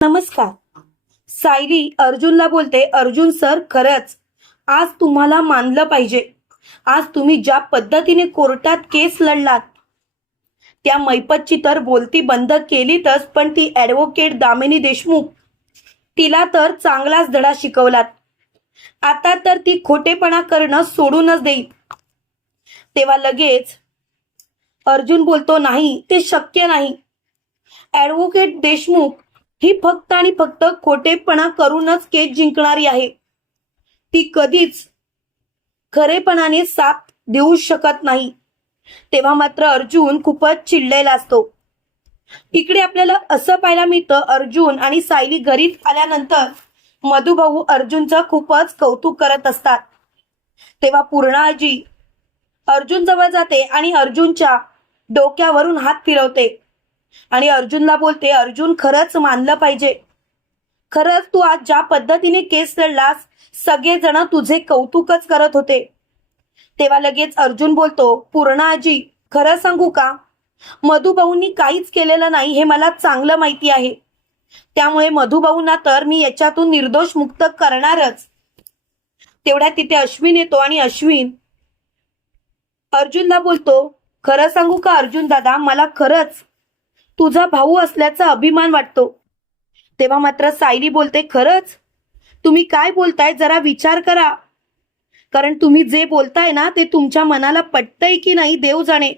नमस्कार. सायली अर्जुनला बोलते अर्जुन सर खरंच. आज तुम्हाला मानलं पाहिजे. आज तुम्ही ज्या पद्धतीने कोर्टात केस लढलात त्या मैपतची तर बोलती बंद केलीतच पण ती ॲडव्होकेट दामिनी देशमुख तिला तर चांगलाच धडा शिकवलात. आता तर ती खोटेपणा करणं सोडूनच देईल. तेव्हा लगेच अर्जुन बोलतो नाही ते शक्य नाही. ॲडव्होकेट देशमुख ही फक्त आणि फक्त खोटेपणा करूनच केस जिंकणारी आहे. ती कधीच खरेपणाने साथ देऊ शकत नाही. तेव्हा मात्र अर्जुन खूपच चिडलेला असतो. इकडे आपल्याला असं पाहायला मिळतं अर्जुन आणि सायली घरी आल्यानंतर मधुभाऊ अर्जुनचं खूपच कौतुक करत असतात. तेव्हा पूर्णा आजी अर्जुन जवळ जाते आणि अर्जुनच्या डोक्यावरून हात फिरवते. आणि अर्जुनला बोलते अर्जुन खरंच मानलं पाहिजे. खरंच तू आज ज्या पद्धतीने केस लढलास सगळेजण तुझे कौतुकच करत होते. तेव्हा लगेच अर्जुन बोलतो पूर्णाजी खरं सांगू का? मधुभाऊंनी काहीच केलेलं नाही हे मला चांगलं माहिती आहे. त्यामुळे मधुभाऊंना तर मी याच्यातून निर्दोष मुक्त करणारच. तेवढ्या तिथे अश्विन येतो आणि अश्विन अर्जुनला बोलतो खरं सांगू का अर्जुन दादा मला खरंच तुझा भाऊ असल्याचा अभिमान वाटतो. तेव्हा मात्र सायली बोलते खरंच? तुम्ही काय बोलताय? जरा विचार करा. कारण तुम्ही जे बोलताय ना ते तुमच्या मनाला पटतंय की नाही देव जाणे.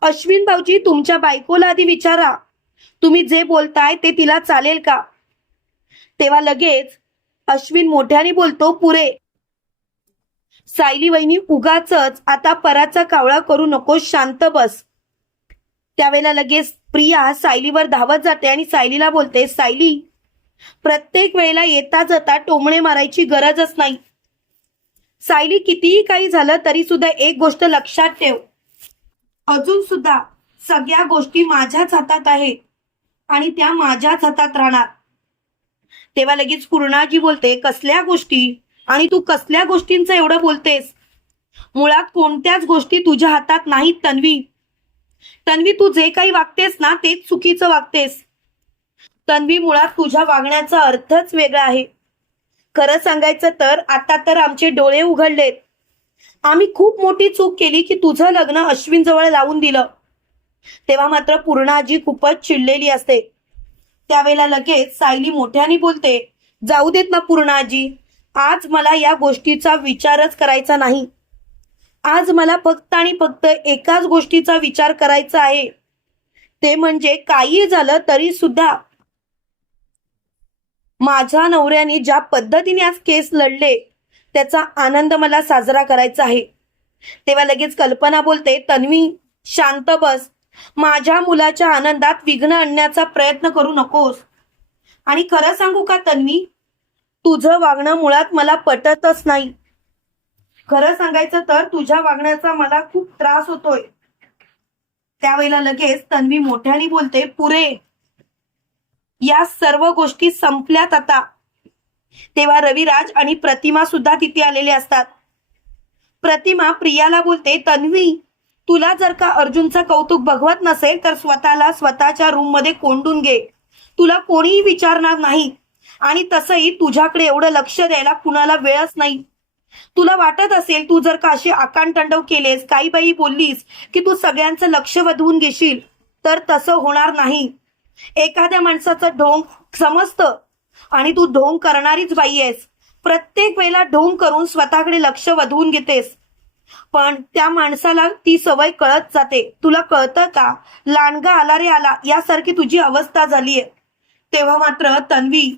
अश्विन भाऊजी तुमच्या बायकोला आधी विचारा. तुम्ही जे बोलताय ते तिला चालेल का? तेव्हा लगेच अश्विन मोठ्याने बोलतो पुरे. सायली वहिनी उगाच आता पराचा कावळा करू नको शांत बस. त्यावेळेला लगेच प्रिया सायलीवर धावत जाते आणि सायलीला बोलते सायली प्रत्येक वेळेला येता जाता टोमणे मारायची गरजच नाही. सायली कितीही काही झालं तरी सुद्धा एक गोष्ट लक्षात ठेव. अजून सुद्धा सगळ्या गोष्टी माझ्याच हातात आहेत आणि त्या माझ्याच हातात राहणार. तेव्हा लगेच पूर्णाजी बोलते कसल्या गोष्टी? आणि तू कसल्या गोष्टींचं एवढं बोलतेस? मुळात कोणत्याच गोष्टी तुझ्या हातात नाहीत तन्वी. तन्वी तू जे काही वागतेस ना तेच चुकीचं वागतेस. तन्वी मुळात तुझ्या वागण्याचा अर्थच वेगळा आहे. खरं सांगायचं तर आता तर आमचे डोळे उघडलेत. आम्ही खूप मोठी चूक केली की तुझं लग्न अश्विन जवळ लावून दिलं. तेव्हा मात्र पूर्णाजी खूपच चिडलेली असते. त्यावेळेला लगेच सायली मोठ्याने बोलते जाऊ देत ना पूर्णाजी आज मला या गोष्टीचा विचारच करायचा नाही. आज मला फक्त आणि फक्त एकाच गोष्टीचा विचार करायचा आहे. ते म्हणजे काही झालं तरी सुद्धा माझ्या नवऱ्याने ज्या पद्धतीने आज केस लढले त्याचा आनंद मला साजरा करायचा आहे. तेव्हा लगेच कल्पना बोलते तन्वी शांत बस. माझ्या मुलाच्या आनंदात विघ्न आणण्याचा प्रयत्न करू नकोस. आणि खरं सांगू का तन्वी? तुझं वागणं मुळात मला पटतच नाही. खरं सांगायचं तर तुझ्या वागण्याचा मला खूप त्रास होतोय. त्यावेळेला लगेच तन्वी मोठ्याने बोलते पुरे या सर्व गोष्टी संपल्यात आता. तेव्हा रविराज आणि प्रतिमा सुद्धा तिथे आलेले असतात. प्रतिमा प्रियाला बोलते तन्वी तुला जर का अर्जुनचं कौतुक बघवत नसेल तर स्वतःला स्वतःच्या रूममध्ये कोंडून घे. तुला कोणीही विचारणार नाही. आणि तसंही तुझ्याकडे एवढं लक्ष द्यायला कुणाला वेळच नाही. तुला वाटत असेल तू जर का असे आकांतांडव केलेस काही बाई बोललीस की तू सगळ्यांचं लक्ष वधवून घेशील तर तसं होणार नाही. एखाद्या माणसाचं ढोंग समजतं आणि तू ढोंग करणारीच बाई आहेस. प्रत्येक वेळेला ढोंग करून स्वतःकडे लक्ष वधवून घेतेस. पण त्या माणसाला ती सवय कळत जाते. तुला कळतं का? लांडगा आला रे आला यासारखी तुझी अवस्था झालीये. तेव्हा मात्र तन्वी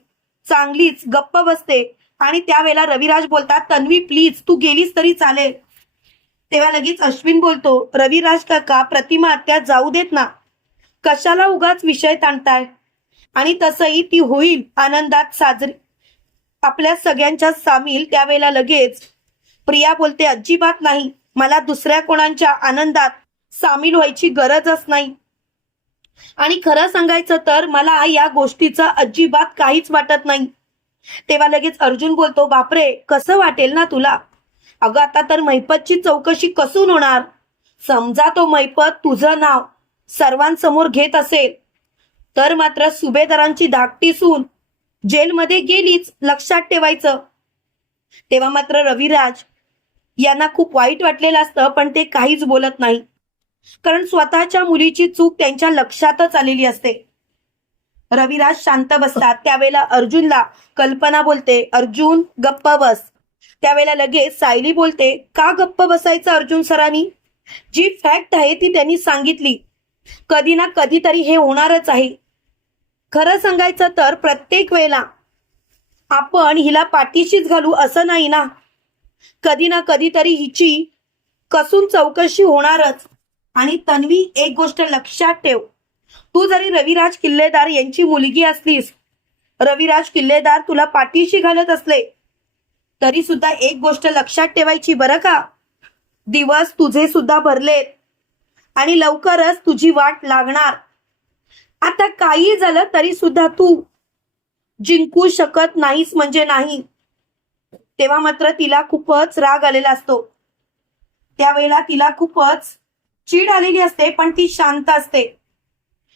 चांगलीच गप्प बसते. आणि त्यावेळेला रविराज बोलतात तन्वी प्लीज तू गेलीस तरी चालेल. तेव्हा लगेच अश्विन बोलतो रविराज काका प्रतिमा आत्या जाऊ देत ना. कशाला उगाच विषय ताणताय? आणि तसंही ती होईल आनंदात साजरी. आपल्या सगळ्यांच्या सामील त्यावेळेला लगेच प्रिया बोलते अजिबात नाही. मला दुसऱ्या कोणाच्या आनंदात सामील व्हायची गरजच नाही. आणि खरं सांगायचं तर मला या गोष्टीचं अजिबात काहीच वाटत नाही. तेव्हा लगेच अर्जुन बोलतो बापरे कसं वाटेल ना तुला? अगं आता तर मैपतची चौकशी कसून होणार? समजा तो मैपत तुझं नाव सर्वांसमोर घेत असेल तर मात्र सुभेदारांची धाकटी सून जेलमध्ये गेलीच लक्षात ठेवायचं. तेव्हा मात्र रविराज यांना खूप वाईट वाटलेलं असतं पण ते काहीच बोलत नाही. कारण स्वतःच्या मुलीची चूक त्यांच्या लक्षातच आलेली असते. रविराज शांत बसतात. त्यावेळेला अर्जुनला कल्पना बोलते अर्जुन गप्प बस. त्यावेळेला लगेच सायली बोलते का गप्प बसायचं अर्जुन सरांनी? जी फॅक्ट आहे ती त्यांनी सांगितली. कधी ना कधीतरी हे होणारच आहे. खरं सांगायचं तर प्रत्येक वेळेला आपण हिला पाठीशीच घालू असं नाही ना? कधी ना कधीतरी हिची कसून चौकशी होणारच. आणि तन्वी एक गोष्ट लक्षात ठेव. तू जरी रविराज किल्लेदार यांची मुलगी असलीस रविराज किल्लेदार तुला पाठीशी घालत असले तरी सुद्धा एक गोष्ट लक्षात ठेवायची बरं का? दिवस तुझे सुद्धा भरलेत आणि लवकरच तुझी वाट लागणार. आता काही झालं तरी सुद्धा तू जिंकू शकत नाहीस म्हणजे नाही. तेव्हा मात्र तिला खूपच राग आलेला असतो. त्यावेळेला तिला खूपच चीड आलेली असते पण ती शांत असते.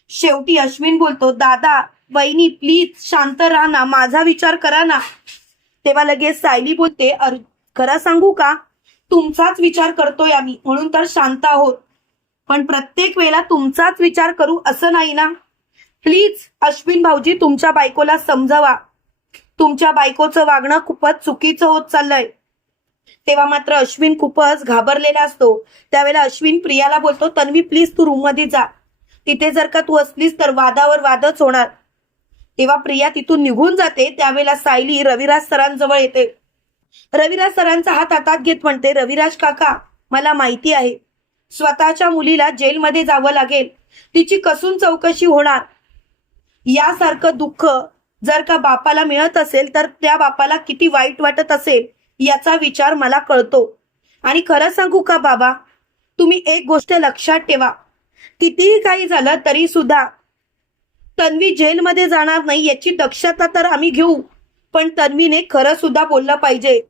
शेवटी अश्विन बोलतो दादा वहिनी प्लीज शांत राहा ना माझा विचार करा ना. तेव्हा लगेच सायली बोलते "अर- खरं सांगू का? तुमचाच विचार करतोय आम्ही म्हणून तर शांत आहोत. पण प्रत्येक वेळेला तुमचाच विचार करू असं नाही ना? प्लीज अश्विन भाऊजी तुमच्या बायकोला समजावा. तुमच्या बायकोचं वागणं खूपच चुकीचं होत चाललंय. तेव्हा मात्र अश्विन खूपच घाबरलेला असतो. त्यावेळेला अश्विन प्रियाला बोलतो तन्वी प्लीज तू रूममध्ये जा. तिथे जर का तू असलीस तर वादावर वादच होणार. तेव्हा प्रिया तिथून निघून जाते त्यावेळेला सायली रविराज सरांजवळ येते. रविराज सरांचा हात हातात घेत म्हणते रविराज काका मला माहिती आहे स्वतःच्या मुलीला जेलमध्ये जावं लागेल. तिची कसून चौकशी होणार? यासारखं दुःख जर का बापाला मिळत असेल तर त्या बापाला किती वाईट वाटत असेल याचा विचार मला कळतो. आणि खरं सांगू का बाबा? तुम्ही एक गोष्ट लक्षात ठेवा. कितीही काही झालं तरी सुद्धा तन्वी जेलमध्ये जाणार नाही याची दक्षता तर आम्ही घेऊ. पण तन्वीने खरं सुद्धा बोललं पाहिजे.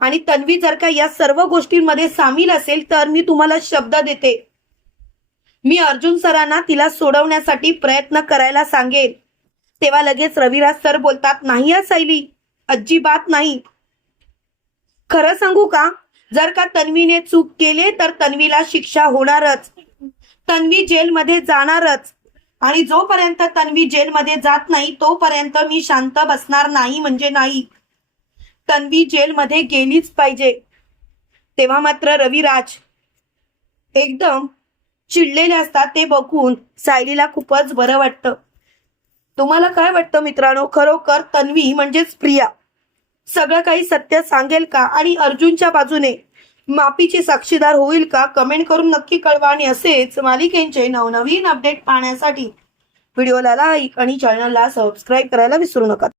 आणि तन्वी जर का या सर्व गोष्टींमध्ये सामील असेल तर मी तुम्हाला शब्द देते. मी अर्जुन सरांना तिला सोडवण्यासाठी प्रयत्न करायला सांगेन. तेव्हा लगेच रविराज सर बोलतात नाही या सायली अजिबात नाही. खरं सांगू का? जर का तन्वीने चूक केले तर तन्वीला शिक्षा होणारच. तन्वी जेलमध्ये जाणारच. आणि जोपर्यंत तन्वी जेलमध्ये जात नाही तोपर्यंत मी शांत बसणार नाही म्हणजे नाही. तन्वी जेलमध्ये गेलीच पाहिजे. तेव्हा मात्र रविराज एकदम चिडलेले असतात ते बघून. सायलीला खूपच बरं वाटतं. तुम्हाला काय वाटतं मित्रांनो? खरोखर तन्वी म्हणजेच प्रिया. सगळं काही सत्य सांगेल का? आणि अर्जुनच्या बाजूने माफीची साक्षीदार होईल का? कमेंट करून नक्की कळवा आणि असेच मालिकेंचे नवनवीन अपडेट पाहण्यासाठी व्हिडिओला लाईक आणि चॅनलला सबस्क्राईब करायला विसरू नका.